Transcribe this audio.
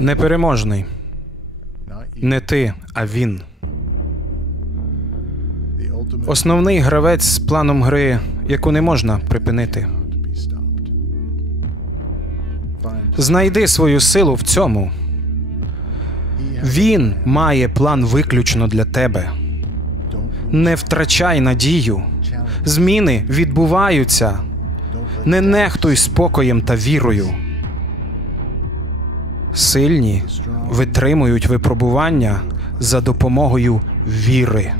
Непереможний. Не ти, а він. Основний гравець з планом гри, яку не можна припинити. Знайди свою силу в цьому. Він має план виключно для тебе. Не втрачай надію. Зміни відбуваються. Не нехтуй спокоєм та вірою. Сильні витримують випробування за допомогою віри.